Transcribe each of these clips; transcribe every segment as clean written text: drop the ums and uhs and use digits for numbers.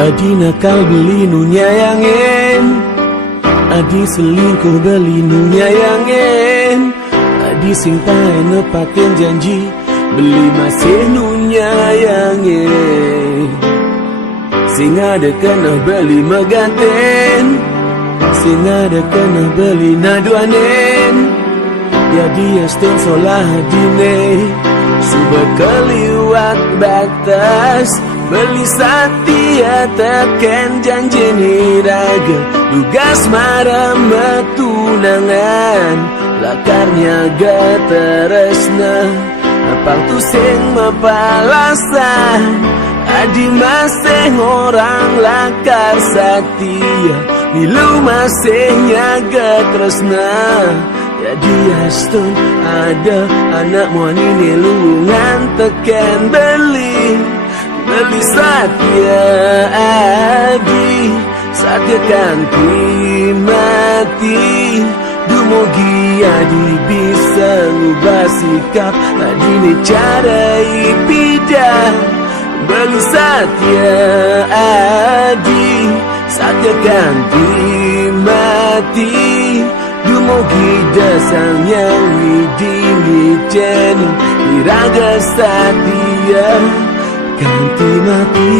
Adi nakal beli nu nyayangin, adi selingkuh beli nu nyayangin, adi sing tae nepatin janji beli masih nu nyayangin. Sing ada kena beli meganten, sing ada kena beli naduanen. Ya dia stun solah dine suba keliwat batas, beli setia teken janji niraga, tugas marah metunangan, lakarnya gak teresna, apang tu sing mapalasan. Adi masih orang lakar setia, milu masih nyaga tresna. Jadi astun ada anak muani nelungan teken beli setia adi, setia kanti mati. Dumogi adi bisa ngubah sikap, adi ni cara ipidah. Beli setia adi, setia kanti mati. Dumogi dasang yang widini jeni, iraga setia ganti mati.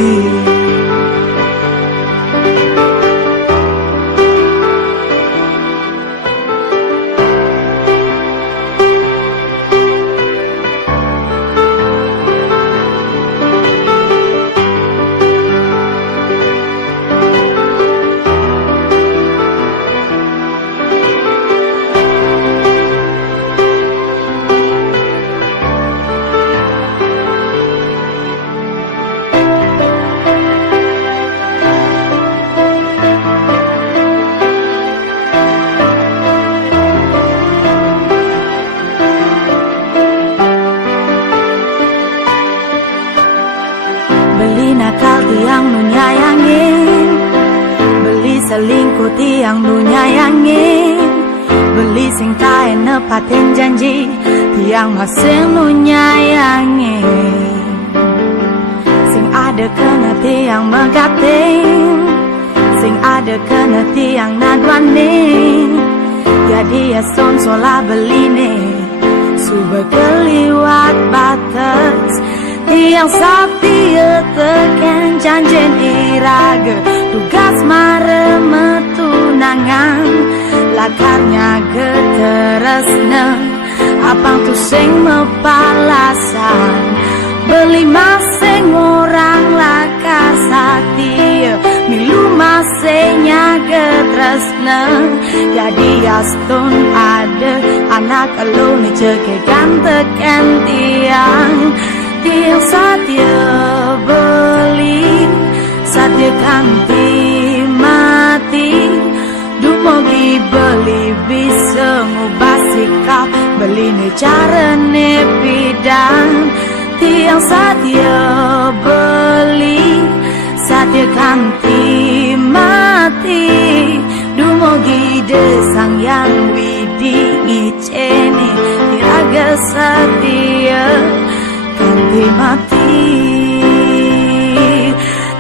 Beli nakal tiang nu nyayangin, beli selingkuh tiang nu nyayangin, beli sing tae nepatin janji tiang masih nu nyayangin. Sing ada kena tiang megatin, sing ada kena tiang naduanin. Ya dia son sola beline suba keliwat batas, tiang setia teken janjen iraga, tugas mare metunangan, lakarnya geteresna, apang tu sing mepalasan. Beli masing orang lakar setia, milu masingnya getresna. Jadi astun ada anak elu ni cekekan teken tiang, tiang setia beli, setia kanti mati. Dumogi beli bisa ngubah sikap, beli ni cara ni bidang. Tiang setia beli, setia kanti mati. Dumogi desang yang widi ngiceni, iraga setia kanti mati,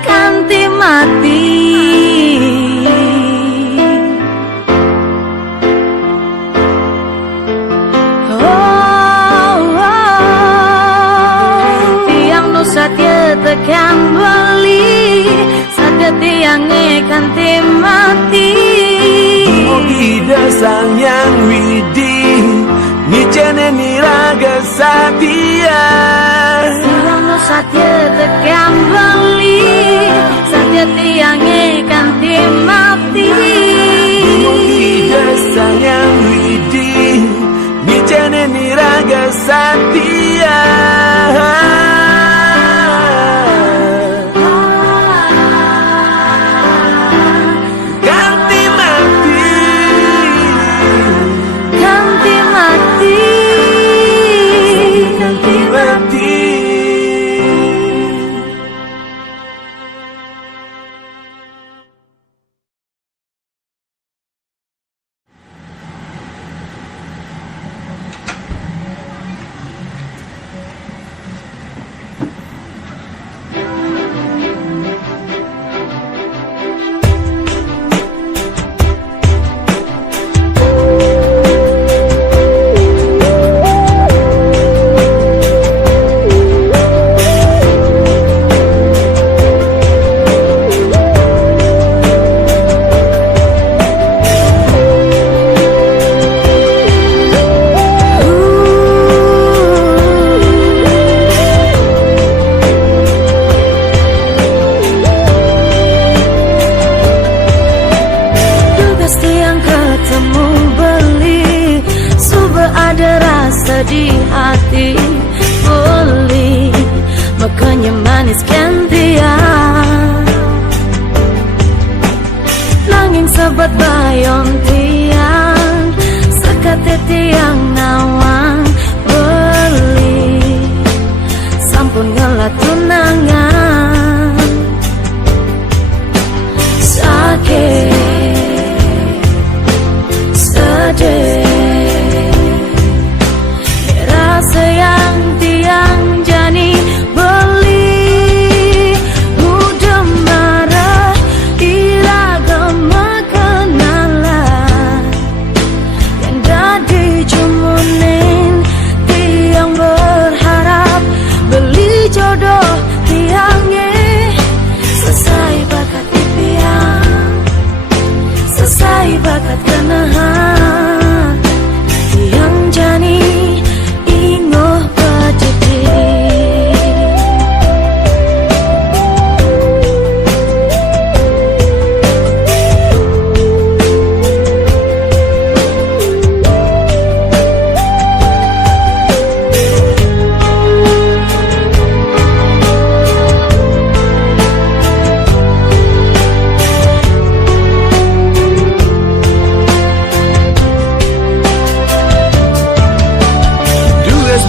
kanti mati. Oh, tiang nu setia tekan beli, setia tiang kanti mati. Dumogi dasang yang widi ngicene niraga setia. Tiang nu setia tekan beli, setia tiang kanti mati. Dumogi dasang yang widi ngicene niraga setia. hati beli, makanya manis gantian. Nanging sebat bayon tiang, sekate tiang nawang beli, sampun ngelat tunangan. Sakit, sedih, rasa yang tiang jani beli, mudah marah iragam kenalan yang dadi jumunin tiang berharap beli jodoh tiangnya selesai bakat impian, selesai bakat kenahan tiang jani ingoh berdiri.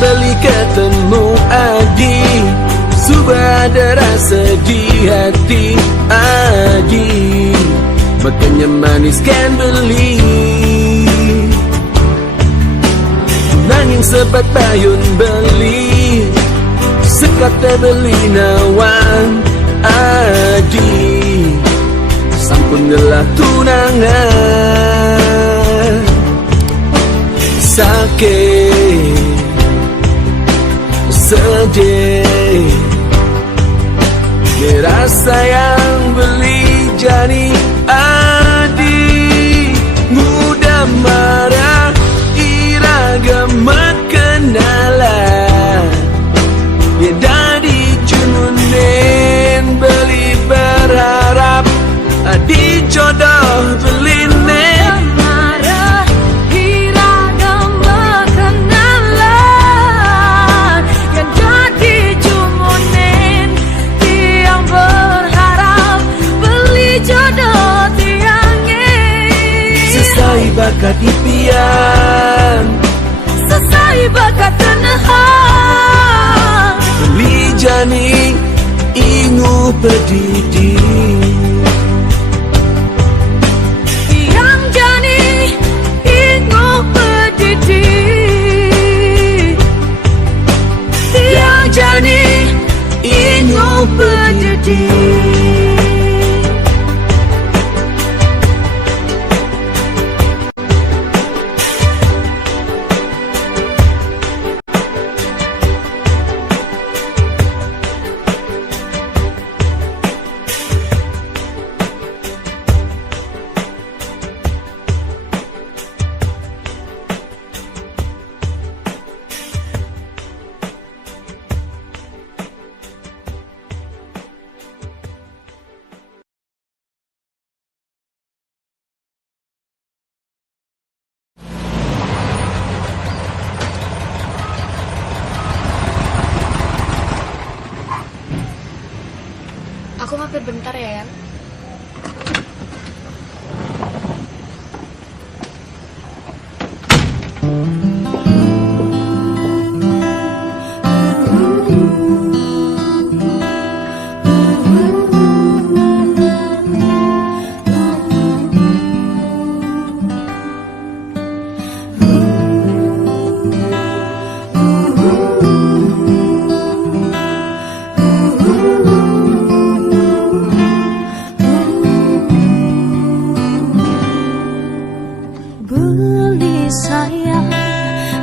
Beli ketemu Adi, subah ada rasa di hati Adi, makanya manis kan beli. Nanging sebat payun beli, sekate beli nawang Adi, sampun gelah tunangan. Sakit, sedih, rasa yang beli jani Adi, mudah marah iragam kenalan dia dadi jumunin beli berharap Adi jodoh beli nen. Bakat impian, selesai bakat kenahan beli jani ingu pedidi. tiang jani ingu pedidi, tiang jani ingu pedidi. Aku mampir bentar ya, Yan.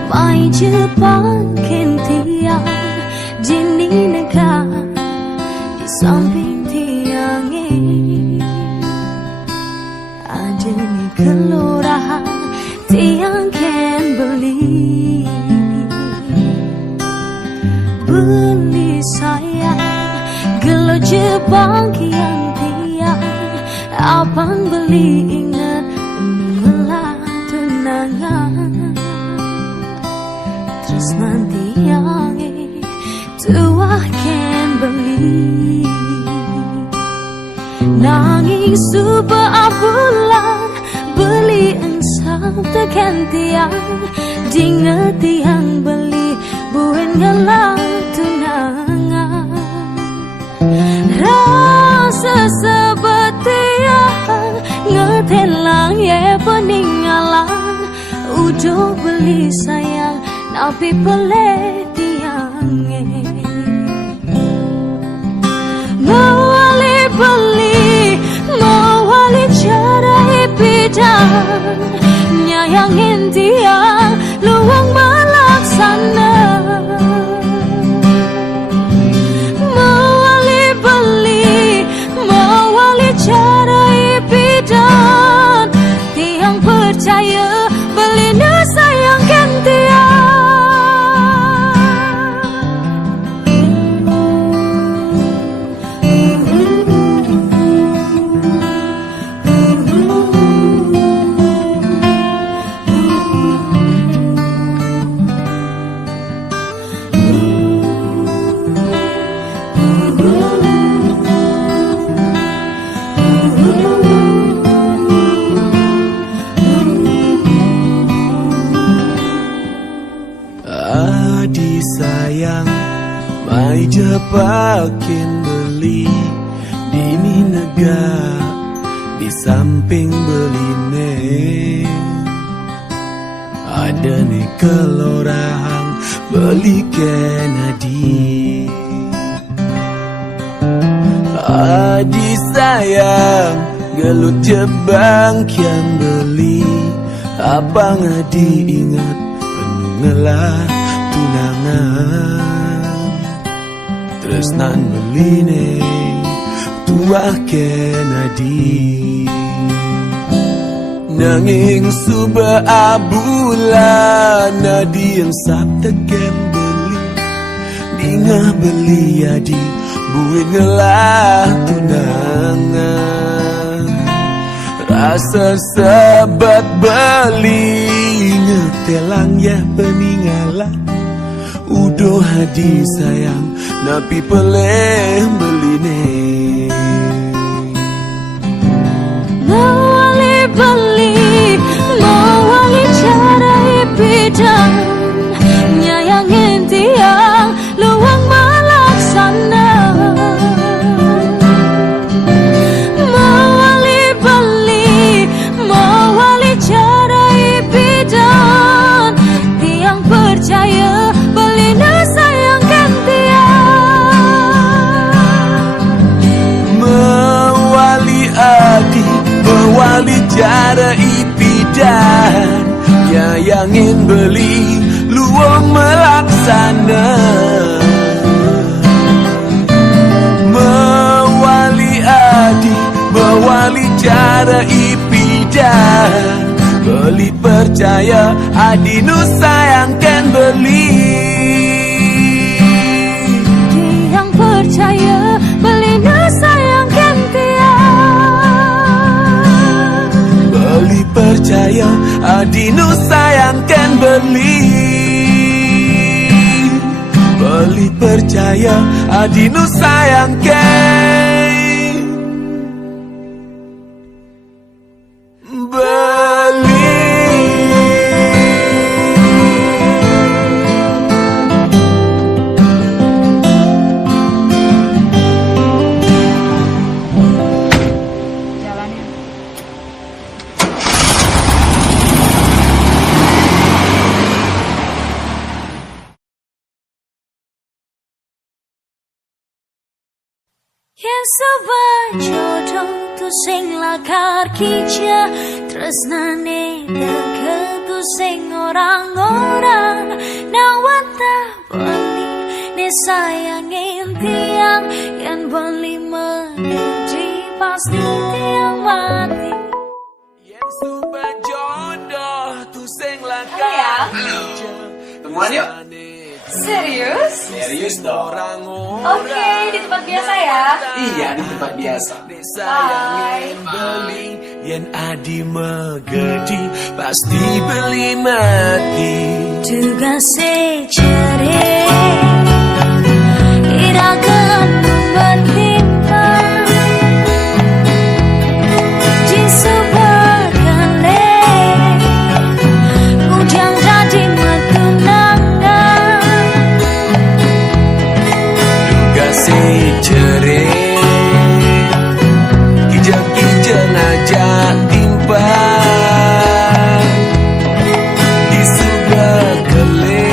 Mai Jepang tiang Jini negara di samping tiangnya ada nih kelurahan tiang kan beli sayang gelo Jepang kian tiang apaan beli ingat melah tunangan tresnan tiange tuah ken beli nanging suba abulan beli ensam tekan tiang dinget tiang beli buen ngelang tunangan rasa sebetiang ngetelang ye peninggalan udah beli sayang tapi peleh tiange mawali beli mawali cara bidang nyayangin tiang luang melaksana mawali beli mawali cara bidang tiang percaya beli sayangkan tiang Adi sayang, mai jepakin beli dini nega di samping beline. Ada nih kelorang beli Kennedy. Adi sayang, gelut jebang yang beli. Abang Adi ingat penuh ngelah tunangan tresnan beline tuah Kennedy nanging suba abulan Nadi yang sabta ken beli dingah beli adi buin ngelah tunangan rasa sebat beli ngetelang ya peninggalan udah hadi sayang napi peleh beline mawali beli mawali cara bidang nyayangin tiang luang melaksana mawali beli mawali cara bidang tiang percaya beli sayangkan tiang mawali adi mawali cara ipidan nyayangin beli luang melaksana mawali adi mawali cara ipidan beli percaya adi nu sayangkan beli tiang percaya beli sayangkan tiang beli percaya adi nu sayangkan beli beli percaya adi nu sayangkan beli. yang sebajodoh tu sing lakar kica tresnane deket tu sing orang-orang nawata beli ne sayangin tiang yang beli menjadi pasti tiang mati Yang suka jodoh tu sing lakar kica Temuan yuk. Serius? Serius dong. Orang-orang Oke, di tempat biasa ya. Iya, di tempat biasa. sayangin beli yen adi megedi pasti beli mati Tugase cere irakan bertimpa di sebuah kale ujang jadi matunangan Tugase cere kijang-kijang aja timpa di sebuah kale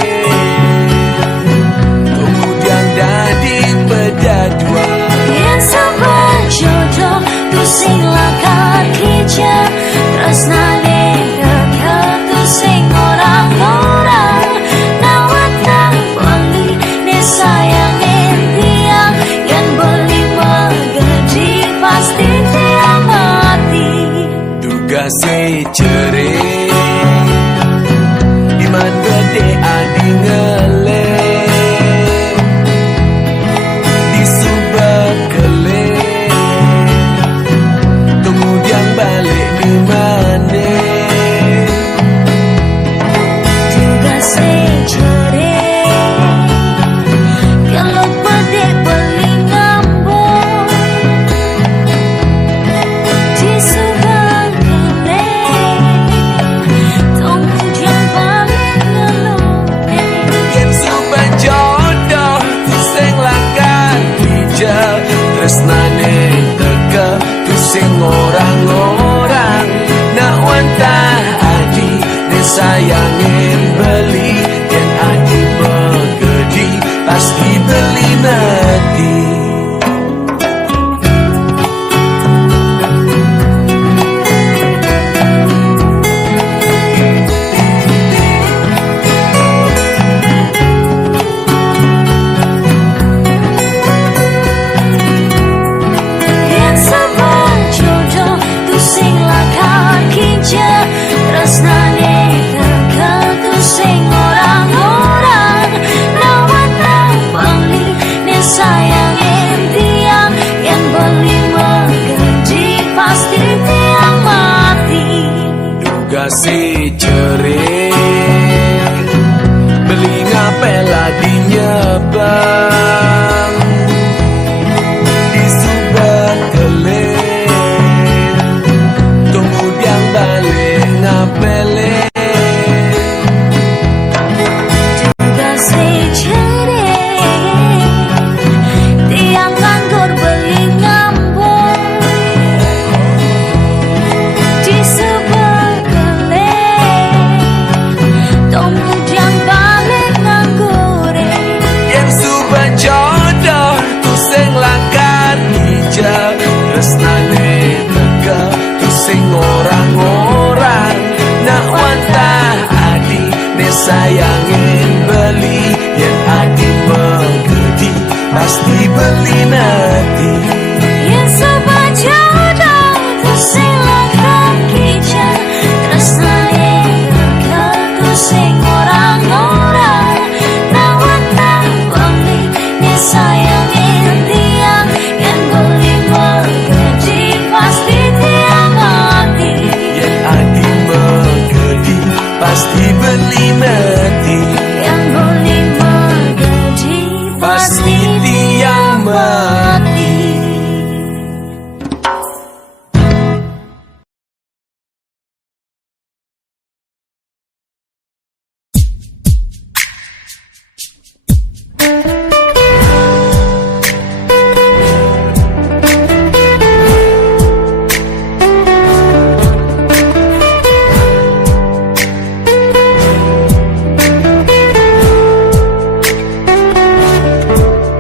kemudian dadi pedadua yang sabar jodoh tu sing lakar kerja tresnane dekat tu sing orang-orang nawatan beli ne sayangin tiang yang beli megedi pasti tiang mati Tugase cere iman gede adi ngele di subak kele kemudian balik di mana Tugase cere kalau pede beli ngambung di sebuah kale kemudian balik ngeluh yen subak jodoh tu sing langkah hijau tresnane teka tu sing orang-orang nak wantah adi ne sayangin beli yen adi megedi pasti beli mati yang sabar jodoh tu sing lakar kerja tresnane dekat tu sing orang-orang nawatan beli ne sayangin tiang yang beli megedi pasti tiang mati Tugase cere beli ngapela di nyebang di subak kele kemudian balik ngapele Tugase cere tiang nganggur beli ngambung di sebuah kale kemudian balik nganggur yen subak jodoh tu sing langkar hijau tresnane teka tu sing orang-orang nak wantah adi ne sayangin beli yen adi megedi pasti beli mati yang sabar jodoh tu sing lakar kerja tresnane dekat tu sing orang-orang nawatan beli ne sayangin tiang yang beli megedi pasti tiang mati yen adi megedi pasti beli mati yang beli megedi pasti tiang mati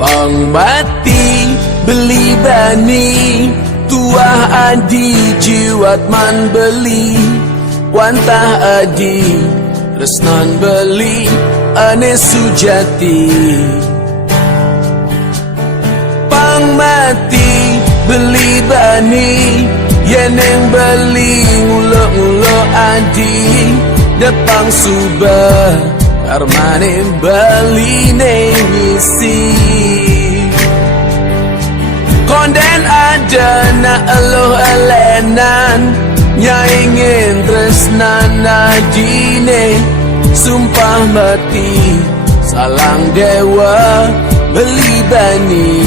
Pang mati beli bani tuah adi jiwat man beli wantah adi resnan beli ane sujati Pang mati beli bani yeneng beli ngulo-ngulo adi depang subah karmane beli nengisi konden ada na aloh alenan nya ingin tresnana jine sumpah mati salang dewa beli bani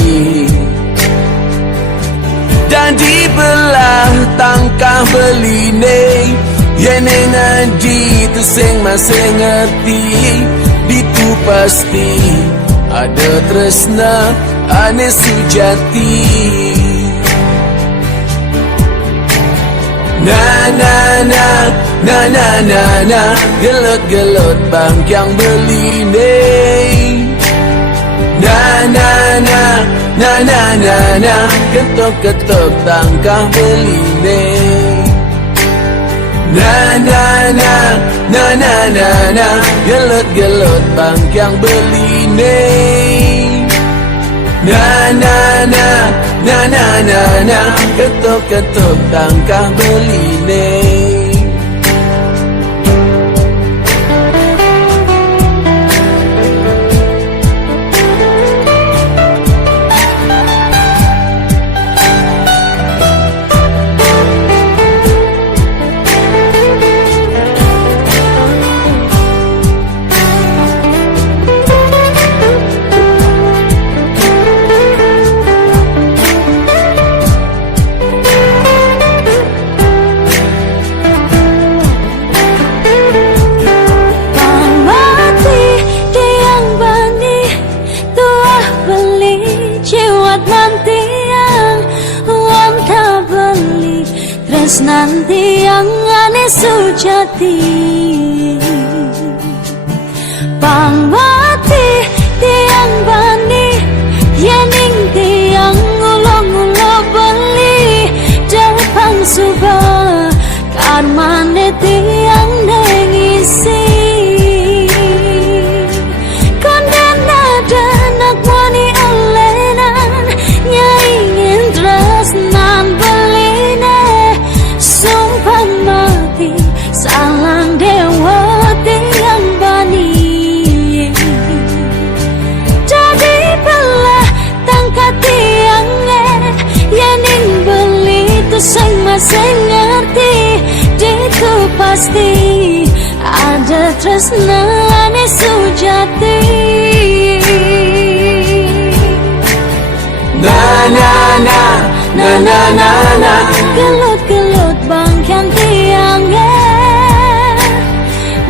dan dibelah tangkah beline yene ngaji tu sing masih ngerti ditu pasti ada tresna ane sujati na na na na na na na gelut gelut bangkyang beline na na na na na na na ketok ketok tangkah beline na na na na na na na gelut gelut bangkyang beline na na na na na na na ketok ketok tangkah beline. Nanti yang aneh sujati pangmati tiang bani yening tiang ulo-ulo beli depan subah karmane tiang nengisi kondena danak wani olenan nyaingin tresnan beline sumpah mati salang dewa tiang bani jadi belah tangkat tiangnya yening beli tu sing masih ngerti ditu pasti ada tresna ane sujati na na na na na na na gelut gelut bangkyang tiangnya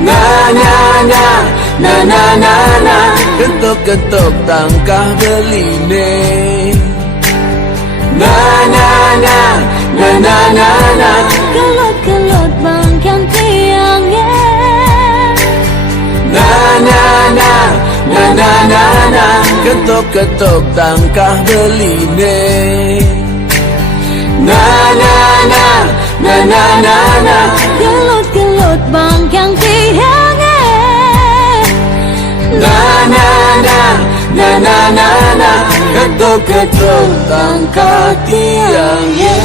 na na na na na na na ketok ketok tangkah beline na na na na na na na gelut gelut bangkyang tiangnya na na na na na na na ketok ketok tangkah beline na na na na na na na gelut gelut bangkyang tiangnya na na na na na na na ketok ketok tangkah tiangnya.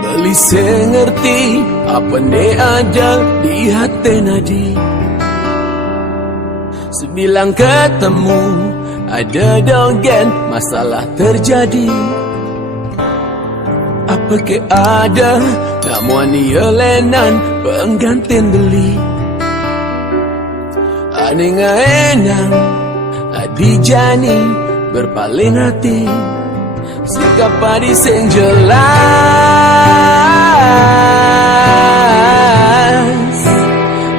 Beli sengerti apa ne ada di hati nadi sebilang ketemu ada dogen masalah terjadi apa ke ada namun yelenan penggantin beli ane ngaenang adi jani berpaling hati sikap padi sing jelas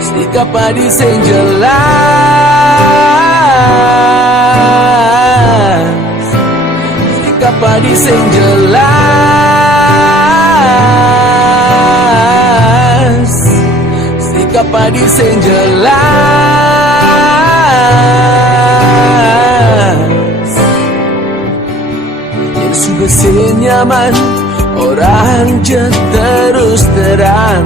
sikap padi sing jelas sikap padi sing jelas sikap padi sing jelas yang sudah senyaman orang je terus terang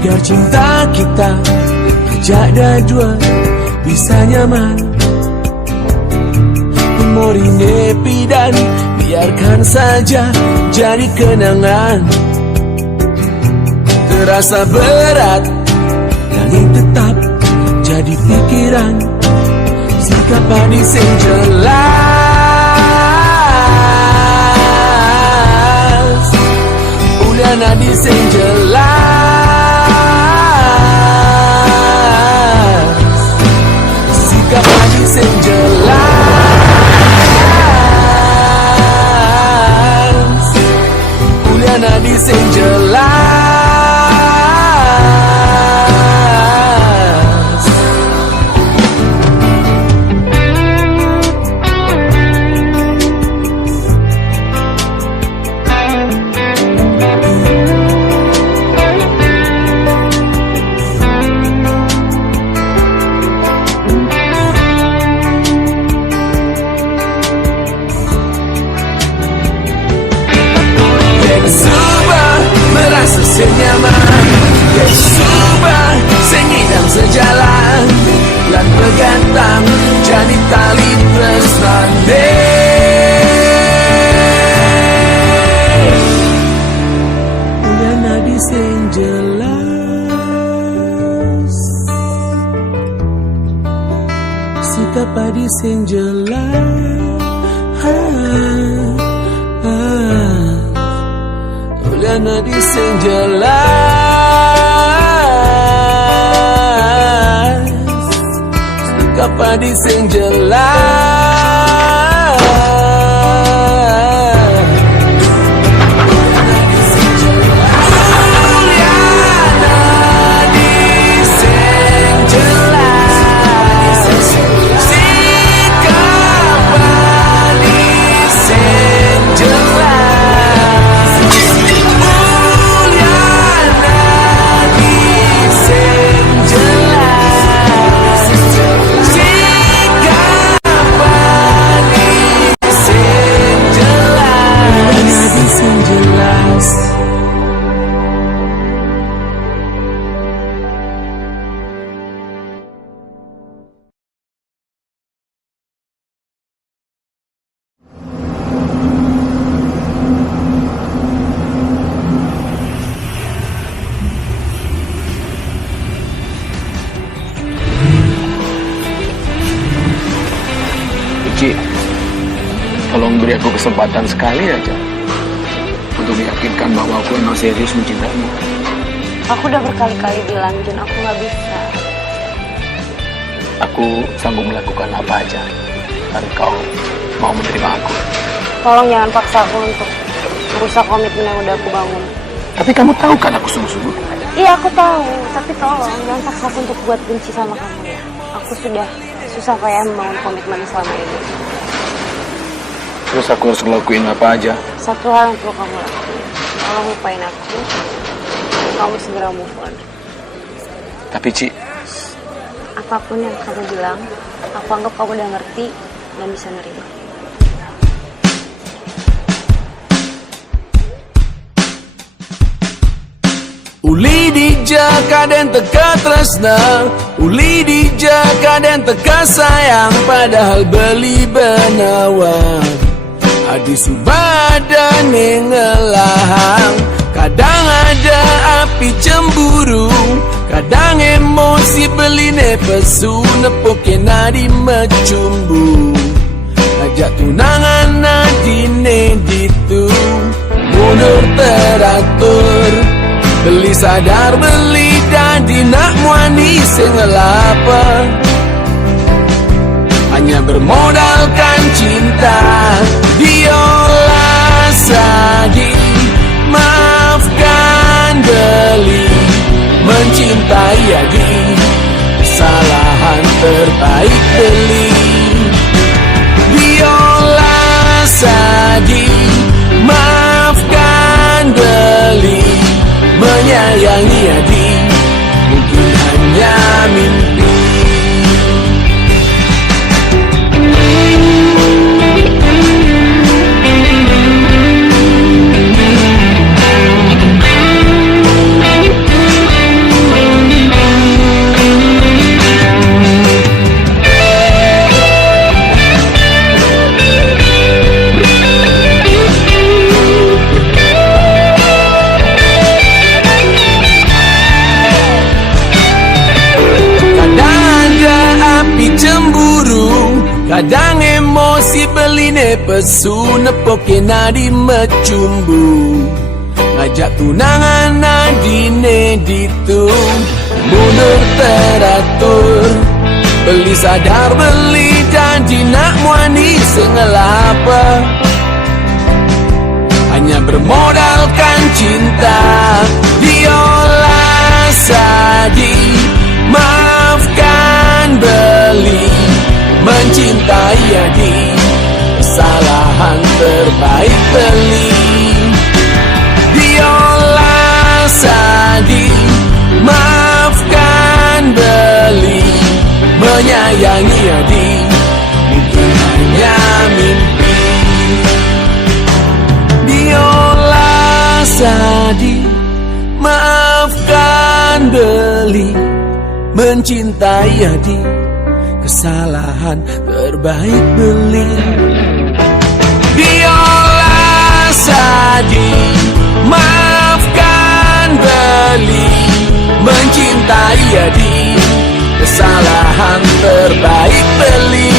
agar cinta kita terjaga dua bisa nyaman. Memori nepi dan biarkan saja jadi kenangan. Terasa berat, langit tetap jadi pikiran. Sikap hadis yang jelas, udah hadis yang jelas. Sikap hadis yang jelas, udah hadis yang jelas. Senyaman, subah sengidang sejalan, lan bergantang jadi tali tresnane. Udah nadi sing jelas, sikap adi sing jelas. Uliana di sing jelas, sikap di sing jelas. Uliana di sing jelas, Uliana di sing jelas, sikap di sing jelas. Ci, tolong beri aku kesempatan sekali aja untuk meyakinkan bahwa aku emang serius mencintaimu. Aku udah berkali-kali bilang, Jun, aku gak bisa. Aku sanggup melakukan apa aja dan kau mau menerima aku. Tolong jangan paksa aku untuk merusak komitmen yang udah aku bangun. Tapi kamu tahu kan aku sungguh-sungguh. Iya, aku tahu. Tapi tolong jangan paksa aku untuk buat benci sama kamu ya. Aku sudah susah kayak membangun komitmen selama ini. Terus aku harus ngelakuin apa aja? Satu hal yang perlu kamu lakuin. Tolong lupain aku. Kamu segera move on. Tapi Ci, apapun yang kamu bilang, aku anggap kamu udah ngerti dan bisa nerima. Uli dijaga dan teka tresna, uli dijaga dan teka sayang, padahal beli benawang adi subada nengelahang. Kadang ada api cemburu, kadang emosi beli nepesu, nepoke nadi mecumbu. Ajak tunangan nadi neditu, mundur teratur. Beli sadar beli dadi nak muani sengelapa, hanya bermodalkan cinta. Diolah sadi, maafkan beli, mencintai adi, kesalahan terbaik beli. Diolah sadi, maafkan beli, menyayangi adi, mungkin hanya mimpi. pesu nepoke nadi mecumbu, ngajak tunangan nadine ditung, mundur teratur, beli sadar beli janji nak muani sengelapa, hanya bermodalkan cinta, diolah sadi, maafkan beli, mencintai adi, kesalahan terbaik beli, diolah sadi, maafkan beli, menyayangi adi, mungkin hanya mimpi. Diolah sadi, maafkan beli, mencintai adi, kesalahan terbaik beli. Diolah sadi, maafkan beli, mencintai adi, kesalahan terbaik beli.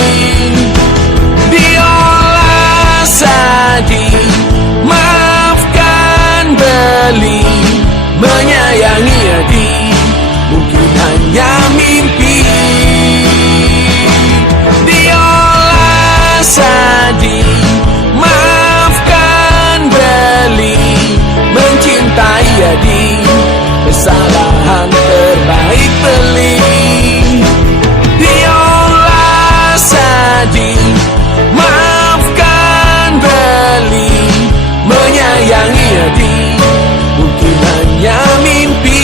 Diolah sadi, maafkan beli, menyayangi adi, mungkin hanya mimpi. Diolah sadi, maafkan beli, mencintai adi, kesalahan terbaik beli. Diolah sadi, maafkan beli, menyayangi adi, mungkin hanya mimpi.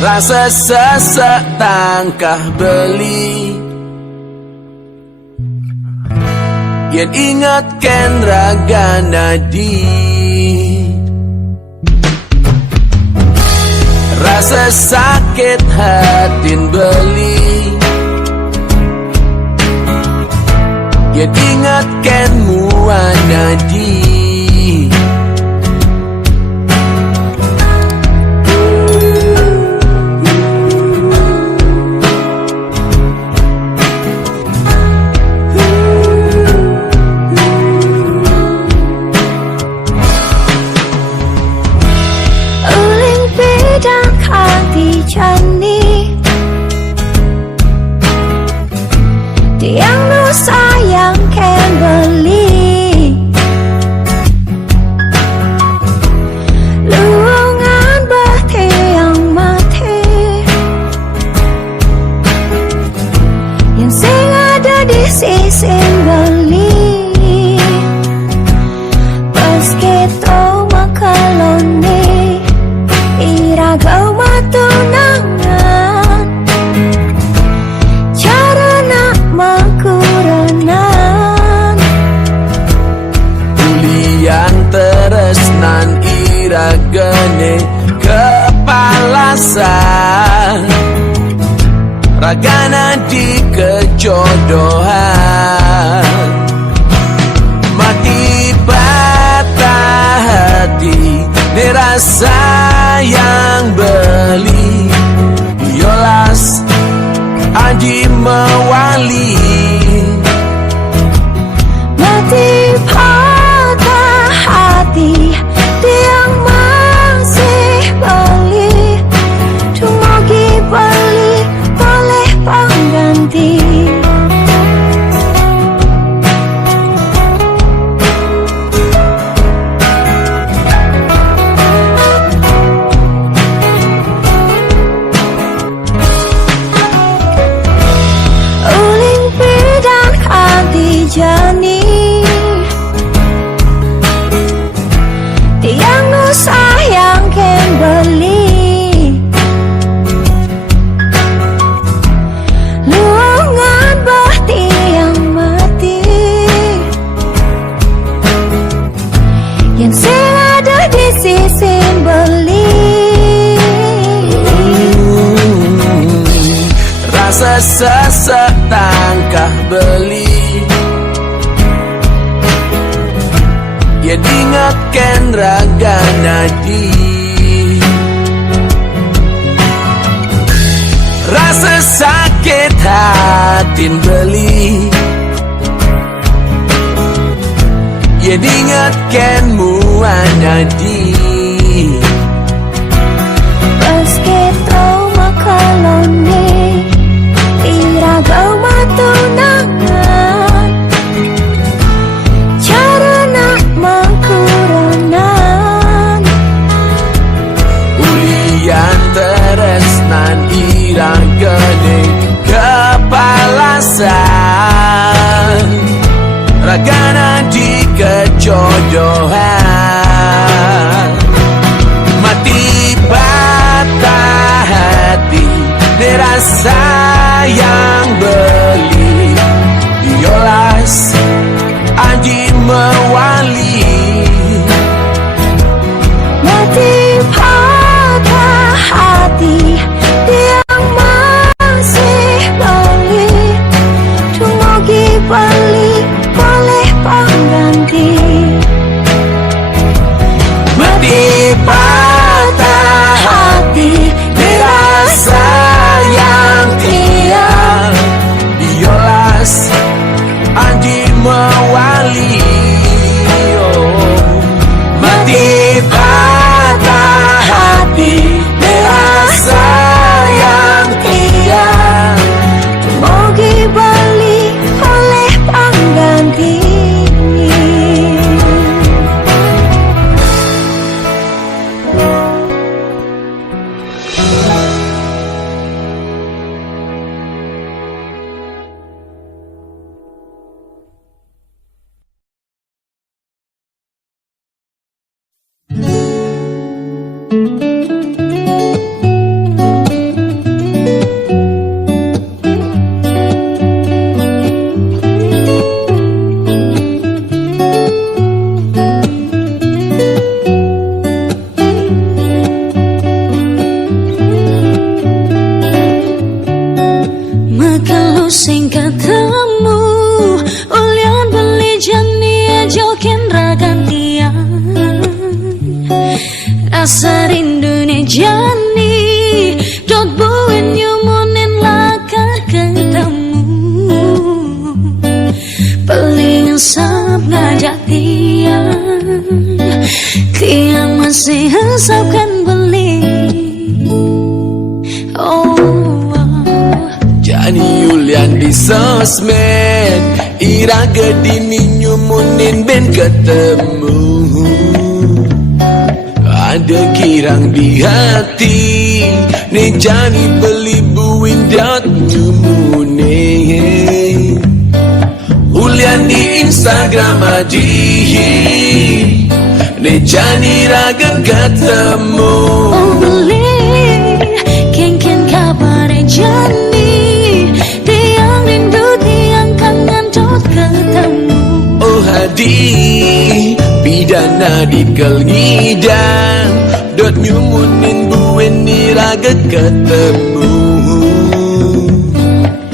Rasa sesak tangkah beli, yen ingatkan raga nadi. Rasa sakit hatin beli, yen ingatkan muanadi. Tiang nu sayang kan beli, luangan bahti yang mati, yang sing ada di sisi beli, pas kita makalone, iragau matunangan. Teresnan iragane kepalasan, ragana di kejodohan, mati patah hati, ne rasa yang beli, yolas aji mewali, mati patah hati, tiang masih beli, cuma beli boleh pengganti. Uling bidang kanti jani, tiang nu sayang kan beli, sesetangkah beli. Ya dingatkan raga nadi, rasa sakit hatin beli. Ya dingatkan muanadi, Meski trauma kalone iragau matunangan cara nak mangkuronan ulian teresnan irang gede kepalasan ragana di kejodohan. Mati patah hati dirasa yang beli, yolas anji mewali. mati patah hati dia masih beli tumugi beli boleh pengganti. Mati patah hati dirasa yang tiang, yolas anji mewali. Mati patah hati dirasa yang tiang, Mogi beli oleh pengganti. Makalu sing ketemu ulian beli jania jokin ragantian rasa rindu ne jani dot buin nyumunin lakar ketemu paling sab ngajak tiang masih hesapkan beli. Jani Yulian di sosmed ira gedini nyumunin ben ketemu. Ada kirang di hati nih Jani beli buin dot nyumunin. Ulian di Instagram aji nih Jani raga ketemu. Oh beli ken kabar Jani tiang rindu tiang kangen dot ketemu. Oh hadi pidana di kelngidang dot nyumunin buen ni raga ketemu.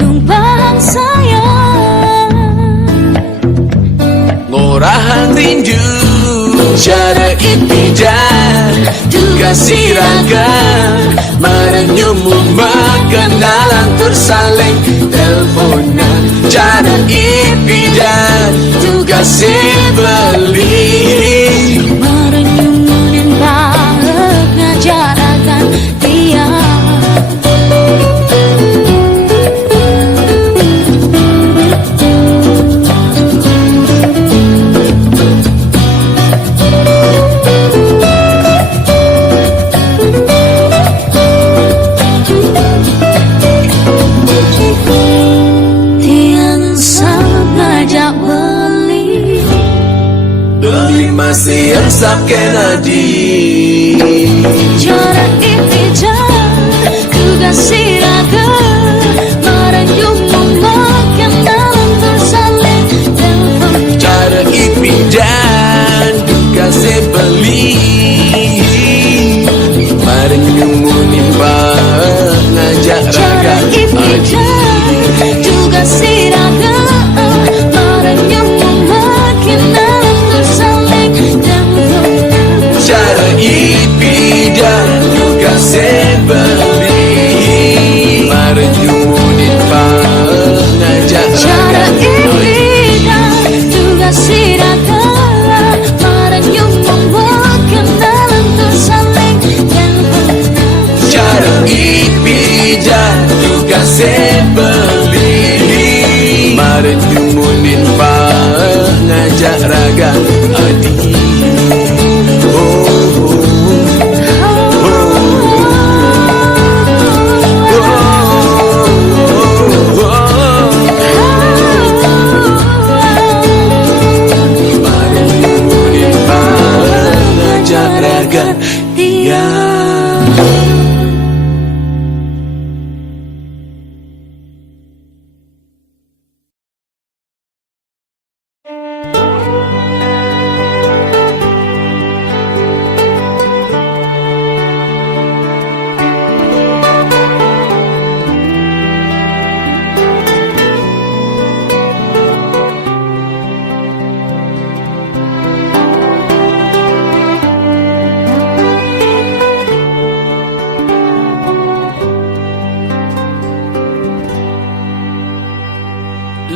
Numpang sayang Ngorahang rindu cara ipijah tugas raga merenyumu kenalan tersaling teleponan cara ipijah tugas beli. merenyumunin banget ngajarakan tiang. Masih resap Kennedy Jarak ipijah tugas raga merenyumu kenalan tersaling telepon. cara ipijah tugas beli merenyumu nimba ngajak raga Jarak ipijah Bareng nyumunin pa ngajak raga adi. Bareng nyumunin pa ngajak raga dia.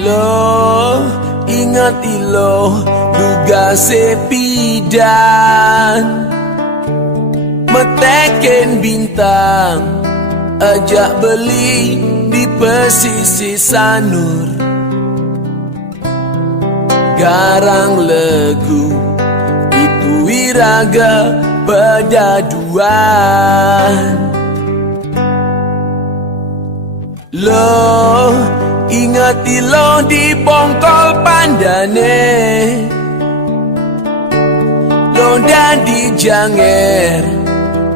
Lo ingat ilo duga sepidan meteken bintang ajak beli di pesisir sanur garang legu itu iraga pedaduan. Lo ingat lo di bongkol pandane, lo di janger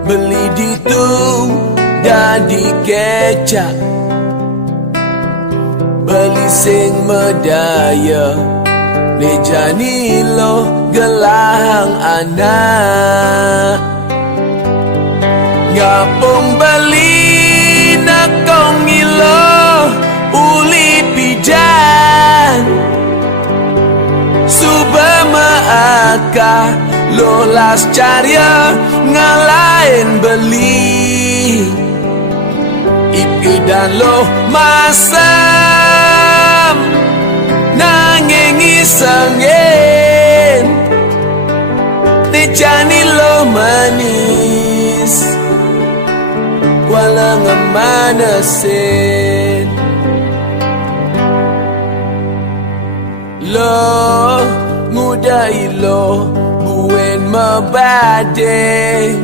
beli ditu di kecap, beli sing medaya nejani lo gelang anak. Ngapung beli nakong ilo uli pidan subama aka lolas carya ngalain beli ipidan lo masam nanging isengin nejani lo manis walang manasin. Lo ngudai lo buen mabadeng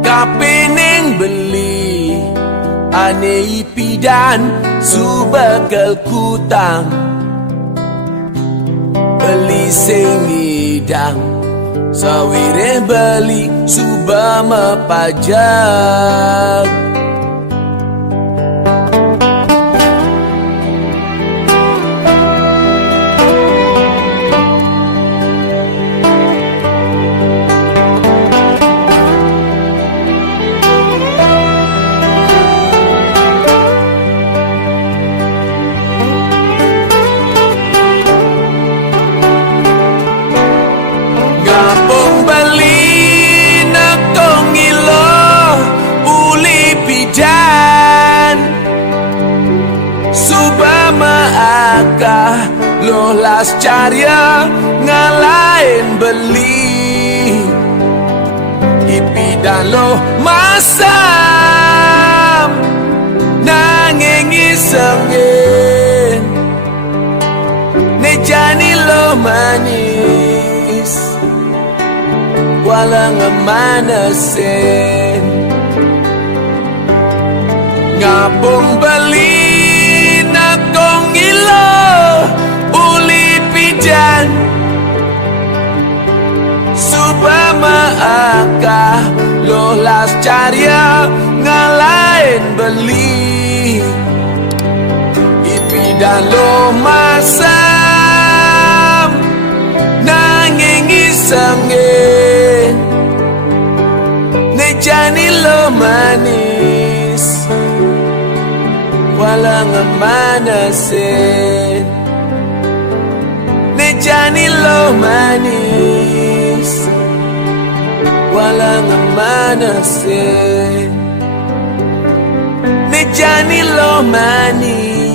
kapening beli ane ipidan subagal kutang beli sing idang sawire beli subama pajak. Lolas carya ngalain beli ipidan lo masam nanging isengin nejani lo manis walang manasin. Ngapung beli nakong ilo pidan subama aka lolas carya ngalain beli ipidan lo masam nanging isengin nejani lo manis walang manasin. Nejani lo manis walang manasin. Nejani lo manis